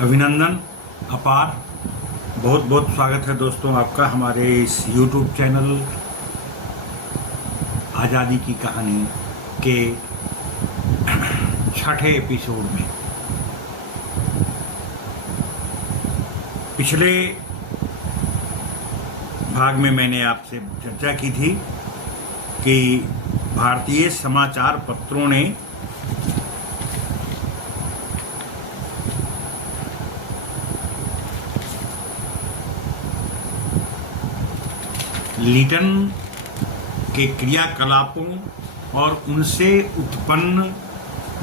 अभिनंदन अपार। बहुत बहुत स्वागत है दोस्तों आपका हमारे इस YouTube चैनल आज़ादी की कहानी के छठे एपिसोड में। पिछले भाग में मैंने आपसे चर्चा की थी कि भारतीय समाचार पत्रों ने लिटन के क्रियाकलापों और उनसे उत्पन्न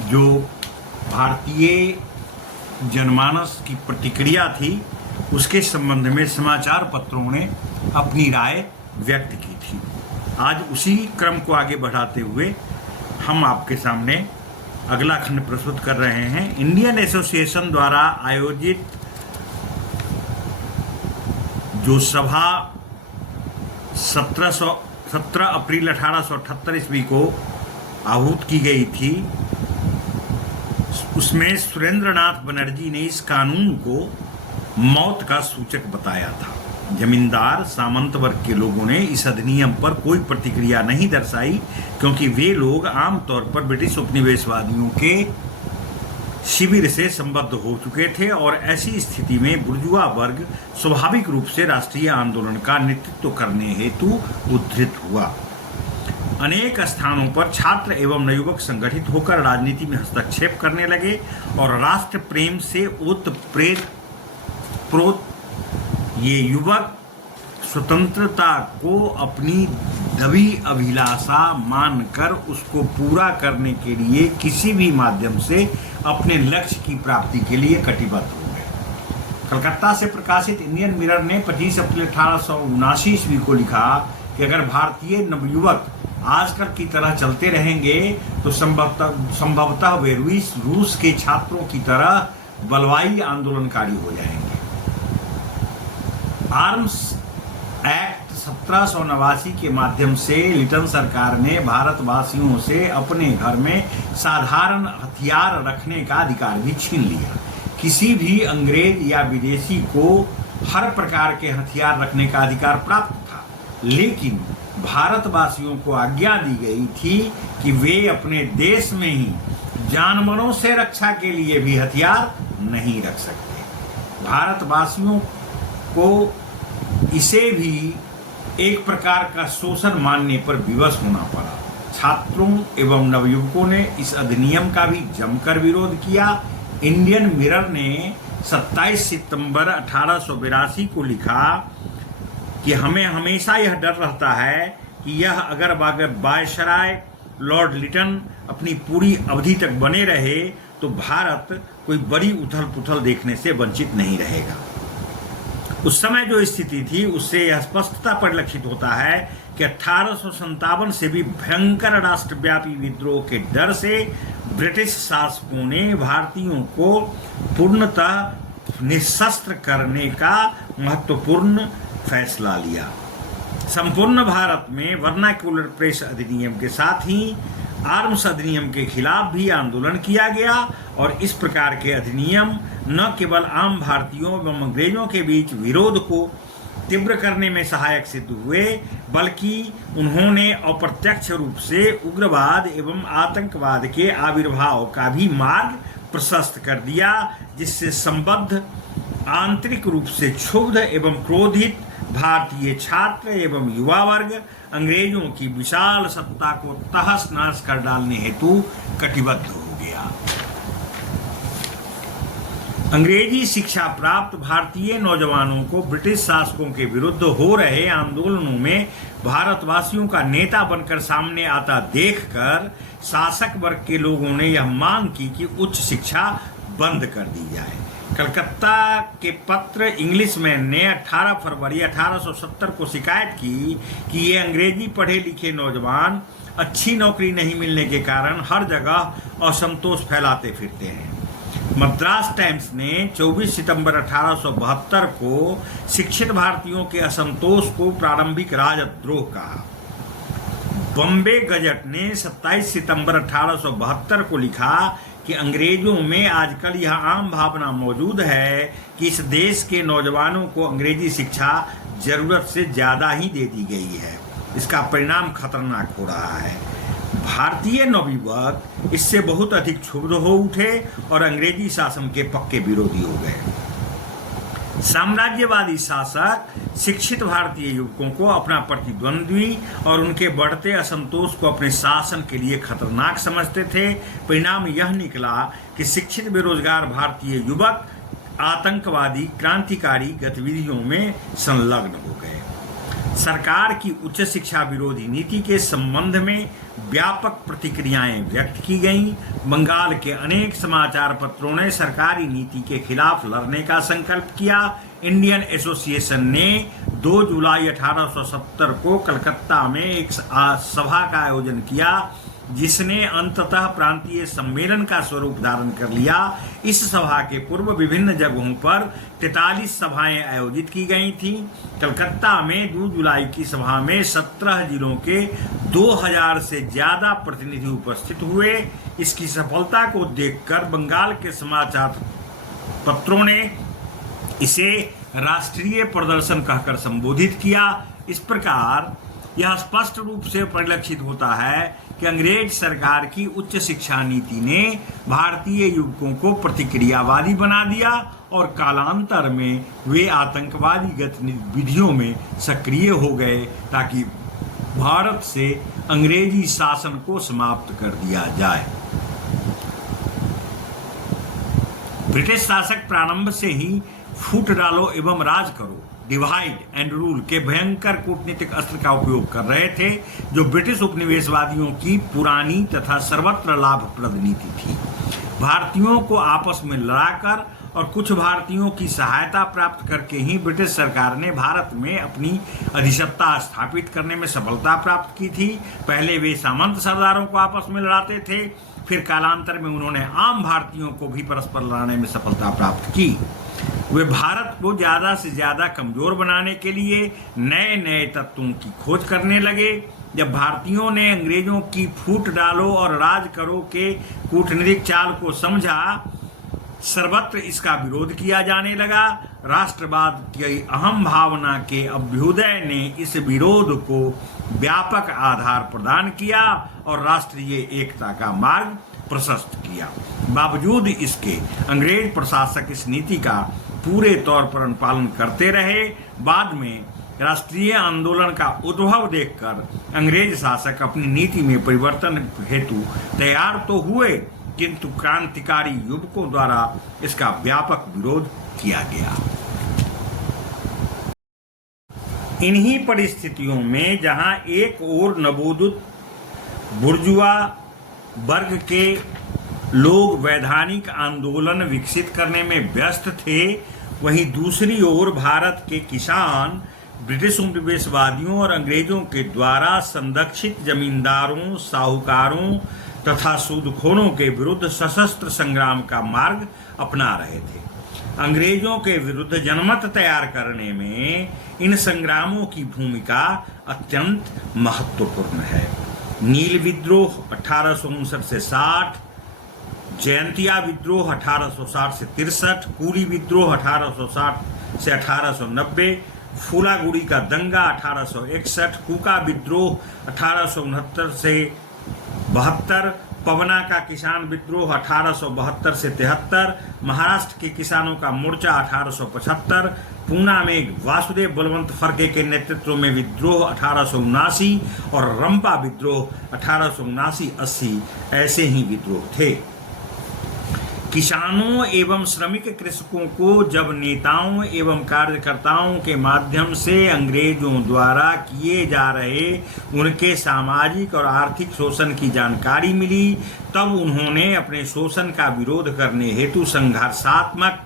जो भारतीय जनमानस की प्रतिक्रिया थी उसके संबंध में समाचार पत्रों ने अपनी राय व्यक्त की थी। आज उसी क्रम को आगे बढ़ाते हुए हम आपके सामने अगला खंड प्रस्तुत कर रहे हैं। इंडियन एसोसिएशन द्वारा आयोजित जो सभा 17 अप्रैल 1878 ईस्वी को आहूत की गई थी, उसमें सुरेंद्रनाथ बनर्जी ने इस कानून को मौत का सूचक बताया था। जमींदार सामंत वर्ग के लोगों ने इस अधिनियम पर कोई प्रतिक्रिया नहीं दर्शाई, क्योंकि वे लोग आमतौर पर ब्रिटिश उपनिवेशवादियों के शिविर से संबद्ध हो चुके थे और ऐसी स्थिति में बुर्जुआ वर्ग स्वाभाविक रूप से राष्ट्रीय आंदोलन का नेतृत्व करने हेतु उद्धृत हुआ। अनेक स्थानों पर छात्र एवं नवयुवक संगठित होकर राजनीति में हस्तक्षेप करने लगे और राष्ट्र प्रेम से ओतप्रोत ये युवक स्वतंत्रता को अपनी दबी अभिलाषा मानकर उसको पूरा करने के लिए किसी भी माध्यम से अपने लक्ष्य की प्राप्ति के लिए कटिबद्ध हो गए। कलकत्ता से प्रकाशित इंडियन मिरर ने 25 अप्रैल 1879 ईस्वी को लिखा कि अगर भारतीय नवयुवक आजकल की तरह चलते रहेंगे तो संभवतः वे रूस के छात्रों की तरह बलवाई आंदोलनकारी हो जाएंगे। आर्म्स एक्ट 1789 के माध्यम से लिटन सरकार ने भारतवासियों से अपने घर में साधारण हथियार रखने का अधिकार भी छीन लिया। किसी भी अंग्रेज या विदेशी को हर प्रकार के हथियार रखने का अधिकार प्राप्त था, लेकिन भारतवासियों को आज्ञा दी गई थी कि वे अपने देश में ही जानवरों से रक्षा के लिए भी हथियार नहीं रख सकते। भारतवासियों को इसे भी एक प्रकार का शोषण मानने पर विवश होना पड़ा। छात्रों एवं नवयुवकों ने इस अधिनियम का भी जमकर विरोध किया। इंडियन मिरर ने 27 सितंबर 1882 को लिखा कि हमें हमेशा यह डर रहता है कि यह अगर वायसराय लॉर्ड लिटन अपनी पूरी अवधि तक बने रहे तो भारत कोई बड़ी उथल पुथल देखने से वंचित नहीं रहेगा। उस समय जो स्थिति थी उससे यह स्पष्टता परिलक्षित होता है कि 1857 से भी भयंकर राष्ट्रव्यापी विद्रोह के डर से ब्रिटिश शासकों ने भारतीयों को पूर्णतः निशस्त्र करने का महत्वपूर्ण फैसला लिया। संपूर्ण भारत में वर्नाक्युलर प्रेस अधिनियम के साथ ही आर्म्स अधिनियम के खिलाफ भी आंदोलन किया गया और इस प्रकार के अधिनियम न केवल आम भारतीयों एवं अंग्रेजों के बीच विरोध को तीव्र करने में सहायक सिद्ध हुए, बल्कि उन्होंने अप्रत्यक्ष रूप से उग्रवाद एवं आतंकवाद के आविर्भाव का भी मार्ग प्रशस्त कर दिया, जिससे संबद्ध आंतरिक रूप से क्षुब्ध एवं क्रोधित भारतीय छात्र एवं युवा वर्ग अंग्रेजों की विशाल सत्ता को तहस नहस कर डालने हेतु कटिबद्ध हो गया। अंग्रेजी शिक्षा प्राप्त भारतीय नौजवानों को ब्रिटिश शासकों के विरुद्ध हो रहे आंदोलनों में भारतवासियों का नेता बनकर सामने आता देखकर शासक वर्ग के लोगों ने यह मांग की कि उच्च शिक्षा बंद कर दी जाए। कलकत्ता के पत्र इंग्लिशमैन ने 18 फरवरी 1870 को शिकायत की कि ये अंग्रेजी पढ़े लिखे नौजवान अच्छी नौकरी नहीं मिलने के कारण हर जगह असंतोष फैलाते फिरते हैं। मद्रास टाइम्स ने 24 सितंबर 1872 को शिक्षित भारतीयों के असंतोष को प्रारंभिक राजद्रोह कहा। बॉम्बे गजट ने 27 सितंबर 1872 को लिखा कि अंग्रेजों में आजकल यह आम भावना मौजूद है कि इस देश के नौजवानों को अंग्रेजी शिक्षा जरूरत से ज़्यादा ही दे दी गई है। इसका परिणाम खतरनाक हो रहा है। भारतीय नवयुवक इससे बहुत अधिक क्षुब्ध हो उठे और अंग्रेजी शासन के पक्के विरोधी हो गए। साम्राज्यवादी शासक शिक्षित भारतीय युवकों को अपना प्रतिद्वंद्वी और उनके बढ़ते असंतोष को अपने शासन के लिए खतरनाक समझते थे। परिणाम यह निकला कि शिक्षित बेरोजगार भारतीय युवक आतंकवादी क्रांतिकारी गतिविधियों में संलग्न हो गए। सरकार की उच्च शिक्षा विरोधी नीति के संबंध में व्यापक प्रतिक्रियाएं व्यक्त की गईं। बंगाल के अनेक समाचार पत्रों ने सरकारी नीति के खिलाफ लड़ने का संकल्प किया। इंडियन एसोसिएशन ने 2 जुलाई 1870 को कलकत्ता में एक सभा का आयोजन किया, जिसने अंततः प्रांतीय सम्मेलन का स्वरूप धारण कर लिया। इस सभा के पूर्व विभिन्न जगहों पर 43 सभाएं आयोजित की गई थीं। कलकत्ता में 2 जुलाई की सभा में 17 जिलों के 2000 से ज्यादा प्रतिनिधि उपस्थित हुए। इसकी सफलता को देखकर बंगाल के समाचार पत्रों ने इसे राष्ट्रीय प्रदर्शन कहकर संबोधित किया। इस प्रकार यह स्पष्ट रूप से परिलक्षित होता है कि अंग्रेज सरकार की उच्च शिक्षा नीति ने भारतीय युवकों को प्रतिक्रियावादी बना दिया और कालांतर में वे आतंकवादी गतिविधियों में सक्रिय हो गए ताकि भारत से अंग्रेजी शासन को समाप्त कर दिया जाए। ब्रिटिश शासक प्रारंभ से ही फूट डालो एवं राज करो, डिवाइड एंड रूल के भयंकर कूटनीतिक अस्त्र का उपयोग कर रहे थे, जो ब्रिटिश उपनिवेशवादियों की पुरानी तथा सर्वत्र लाभप्रद नीति थी। भारतीयों को आपस में लड़ाकर और कुछ भारतीयों की सहायता प्राप्त करके ही ब्रिटिश सरकार ने भारत में अपनी अधिसत्ता स्थापित करने में सफलता प्राप्त की थी। पहले वे सामंत सरदारों को आपस में लड़ाते थे, फिर कालांतर में उन्होंने आम भारतीयों को भी परस्पर लड़ाने में सफलता प्राप्त की। वे भारत को ज्यादा से ज्यादा कमजोर बनाने के लिए नए नए तत्वों की खोज करने लगे। जब भारतीयों ने अंग्रेजों की फूट डालो और राज करो के कूटनीतिक चाल को समझा, सर्वत्र इसका विरोध किया जाने लगा। राष्ट्रवाद की अहम भावना के अभ्युदय ने इस विरोध को व्यापक आधार प्रदान किया और राष्ट्रीय एकता का मार्ग प्रशस्त किया। बावजूद इसके अंग्रेज प्रशासक इस नीति का पूरे तौर पर अनुपालन करते रहे। बाद में राष्ट्रीय आंदोलन का उद्भव देखकर अंग्रेज शासक अपनी नीति में परिवर्तन हेतु तैयार तो हुए, किंतु क्रांतिकारी युवकों द्वारा इसका व्यापक विरोध किया गया। इन्हीं परिस्थितियों में जहां एक ओर नवोदित बुर्जुआ वर्ग के लोग वैधानिक आंदोलन विकसित करने में व्यस्त थे, वहीं दूसरी ओर भारत के किसान ब्रिटिश उपनिवेशवादियों और अंग्रेजों के द्वारा संरक्षित जमींदारों, साहूकारों तथा सूदखोरों के विरुद्ध सशस्त्र संग्राम का मार्ग अपना रहे थे। अंग्रेजों के विरुद्ध जनमत तैयार करने में इन संग्रामों की भूमिका अत्यंत महत्वपूर्ण है। नील विद्रोह 1859 से 60, जयंतिया विद्रोह 1860 से 63, कूली विद्रोह 1860 से 1890, फूलागुड़ी का दंगा 1861, कूका विद्रोह 1869 से 72, पवना का किसान विद्रोह 1872 से 73, महाराष्ट्र के किसानों का मोर्चा 1875, पूना में वासुदेव बलवंत फरके के नेतृत्व में विद्रोह 1879 और रंपा विद्रोह 1879-80 ऐसे ही विद्रोह थे। किसानों एवं श्रमिक कृषकों को जब नेताओं एवं कार्यकर्ताओं के माध्यम से अंग्रेजों द्वारा किए जा रहे उनके सामाजिक और आर्थिक शोषण की जानकारी मिली, तब उन्होंने अपने शोषण का विरोध करने हेतु संघर्षात्मक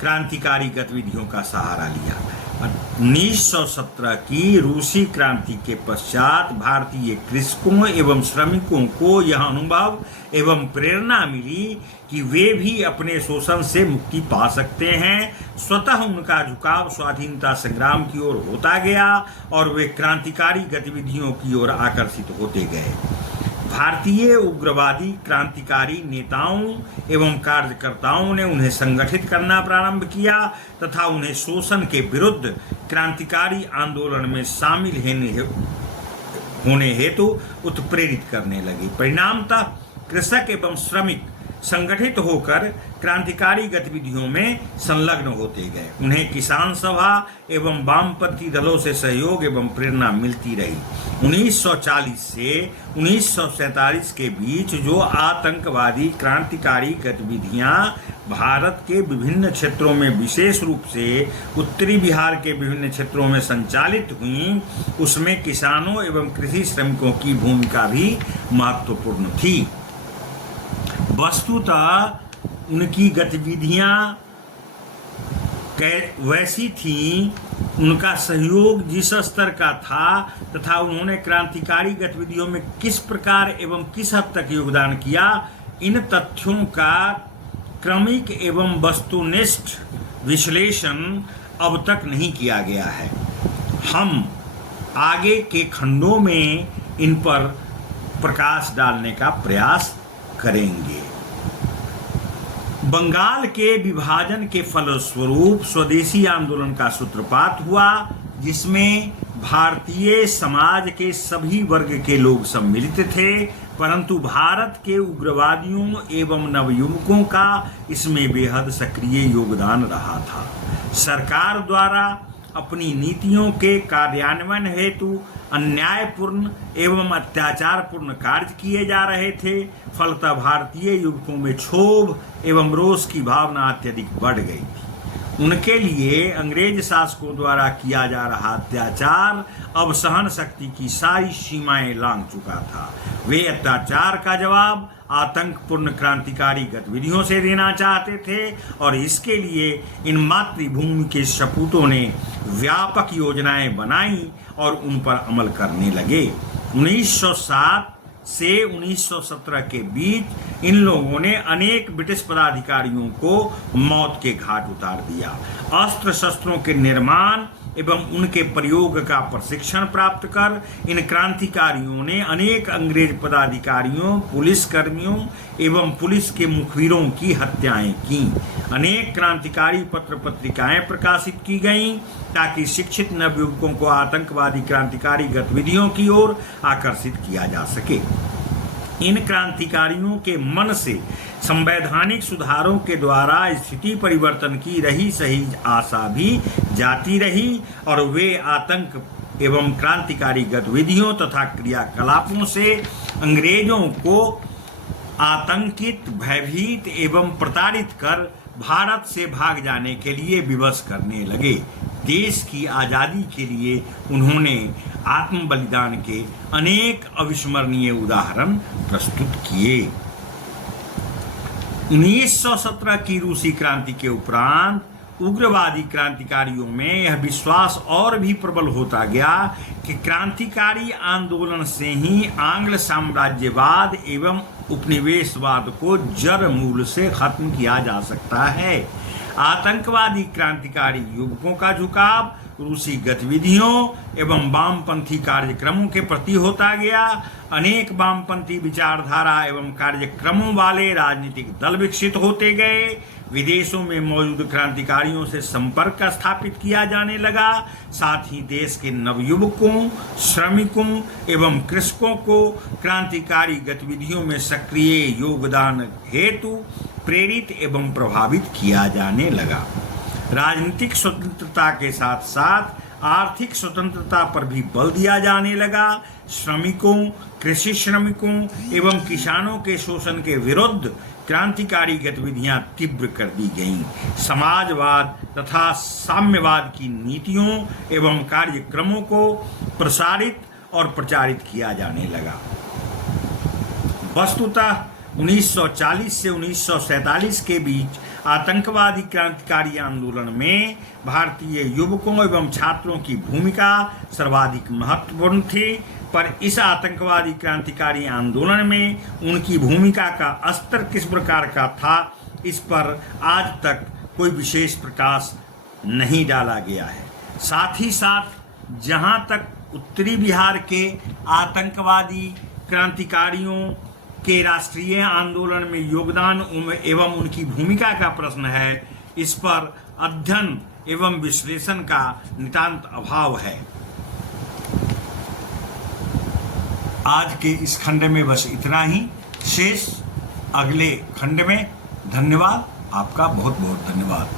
क्रांतिकारी गतिविधियों का सहारा लिया। 1917 की रूसी क्रांति के पश्चात भारतीय कृषकों एवं श्रमिकों को यह अनुभव एवं प्रेरणा मिली कि वे भी अपने शोषण से मुक्ति पा सकते हैं। स्वतः उनका झुकाव स्वाधीनता संग्राम की ओर होता गया और वे क्रांतिकारी गतिविधियों की ओर आकर्षित होते गए। भारतीय उग्रवादी क्रांतिकारी नेताओं एवं कार्यकर्ताओं ने उन्हें संगठित करना प्रारंभ किया तथा उन्हें शोषण के विरुद्ध क्रांतिकारी आंदोलन में शामिल होने हेतु उत्प्रेरित करने लगे। परिणामतः कृषक एवं श्रमिक संगठित होकर क्रांतिकारी गतिविधियों में संलग्न होते गए। उन्हें किसान सभा एवं वामपंथी दलों से सहयोग एवं प्रेरणा मिलती रही। 1940 से 1947 के बीच जो आतंकवादी क्रांतिकारी गतिविधियां भारत के विभिन्न क्षेत्रों में, विशेष रूप से उत्तरी बिहार के विभिन्न क्षेत्रों में संचालित हुई, उसमें किसानों एवं कृषि श्रमिकों की भूमिका भी महत्वपूर्ण थी। वस्तुतः उनकी गतिविधियां वैसी थीं, उनका सहयोग जिस स्तर का था तथा उन्होंने क्रांतिकारी गतिविधियों में किस प्रकार एवं किस हद तक योगदान किया, इन तथ्यों का क्रमिक एवं वस्तुनिष्ठ विश्लेषण अब तक नहीं किया गया है। हम आगे के खंडों में इन पर प्रकाश डालने का प्रयास करेंगे। बंगाल के विभाजन के फलस्वरूप स्वदेशी आंदोलन का सूत्रपात हुआ, जिसमें भारतीय समाज के सभी वर्ग के लोग सम्मिलित थे, परंतु भारत के उग्रवादियों एवं नवयुवकों का इसमें बेहद सक्रिय योगदान रहा था। सरकार द्वारा अपनी नीतियों के कार्यान्वयन हेतु अन्यायपूर्ण एवं अत्याचारपूर्ण कार्य किए जा रहे थे। फलतः भारतीय युवकों में क्षोभ एवं रोष की भावना अत्यधिक बढ़ गई थी। उनके लिए अंग्रेज शासकों द्वारा किया जा रहा अत्याचार अब सहन शक्ति की सारी सीमाएं लांघ चुका था। वे अत्याचार का जवाब आतंकपूर्ण क्रांतिकारी गतिविधियों से देना चाहते थे और इसके लिए इन मातृभूमि के सपूतों ने व्यापक योजनाएं बनाई और उन पर अमल करने लगे। 1907 से 1917 के बीच इन लोगों ने अनेक ब्रिटिश पदाधिकारियों को मौत के घाट उतार दिया। अस्त्र शस्त्रों के निर्माण एवं उनके प्रयोग का प्रशिक्षण प्राप्त कर इन क्रांतिकारियों ने अनेक अंग्रेज पदाधिकारियों, पुलिस कर्मियों एवं पुलिस के मुखबिरों की हत्याएं की। अनेक क्रांतिकारी पत्र पत्रिकाएं प्रकाशित की गईं ताकि शिक्षित नवयुवकों को आतंकवादी क्रांतिकारी गतिविधियों की ओर आकर्षित किया जा सके। इन क्रांतिकारियों के मन से संवैधानिक सुधारों के द्वारा स्थिति परिवर्तन की रही सही आशा भी जाती रही और वे आतंक एवं क्रांतिकारी गतिविधियों तथा क्रियाकलापों से अंग्रेजों को आतंकित, भयभीत एवं प्रताड़ित कर भारत से भाग जाने के लिए विवश करने लगे। देश की आज़ादी के लिए उन्होंने आत्म बलिदान के अनेक अविस्मरणीय उदाहरण प्रस्तुत किए। 1917 की रूसी क्रांति के उपरांत उग्रवादी क्रांतिकारियों में यह विश्वास और भी प्रबल होता गया कि क्रांतिकारी आंदोलन से ही आंग्ल साम्राज्यवाद एवं उपनिवेशवाद को जड़ मूल से खत्म किया जा सकता है। आतंकवादी क्रांतिकारी युवकों का झुकाव रूसी गतिविधियों एवं वामपंथी कार्यक्रमों के प्रति होता गया। अनेक वामपंथी विचारधारा एवं कार्यक्रमों वाले राजनीतिक दल विकसित होते गए। विदेशों में मौजूद क्रांतिकारियों से संपर्क स्थापित किया जाने लगा। साथ ही देश के नवयुवकों, श्रमिकों एवं कृषकों को क्रांतिकारी गतिविधियों में सक्रिय योगदान हेतु प्रेरित एवं प्रभावित किया जाने लगा। राजनीतिक स्वतंत्रता के साथ साथ आर्थिक स्वतंत्रता पर भी बल दिया जाने लगा। श्रमिकों, कृषि श्रमिकों एवं किसानों के शोषण के विरुद्ध क्रांतिकारी गतिविधियां तीव्र कर दी गईं। समाजवाद तथा साम्यवाद की नीतियों एवं कार्यक्रमों को प्रसारित और प्रचारित किया जाने लगा। वस्तुतः 1940 से 1947 के बीच आतंकवादी क्रांतिकारी आंदोलन में भारतीय युवकों एवं छात्रों की भूमिका सर्वाधिक महत्वपूर्ण थी, पर इस आतंकवादी क्रांतिकारी आंदोलन में उनकी भूमिका का स्तर किस प्रकार का था, इस पर आज तक कोई विशेष प्रकाश नहीं डाला गया है। साथ ही साथ जहां तक उत्तरी बिहार के आतंकवादी क्रांतिकारियों के राष्ट्रीय आंदोलन में योगदान एवं उनकी भूमिका का प्रश्न है, इस पर अध्ययन एवं विश्लेषण का नितांत अभाव है। आज के इस खंड में बस इतना ही, शेष अगले खंड में। धन्यवाद, आपका बहुत बहुत धन्यवाद।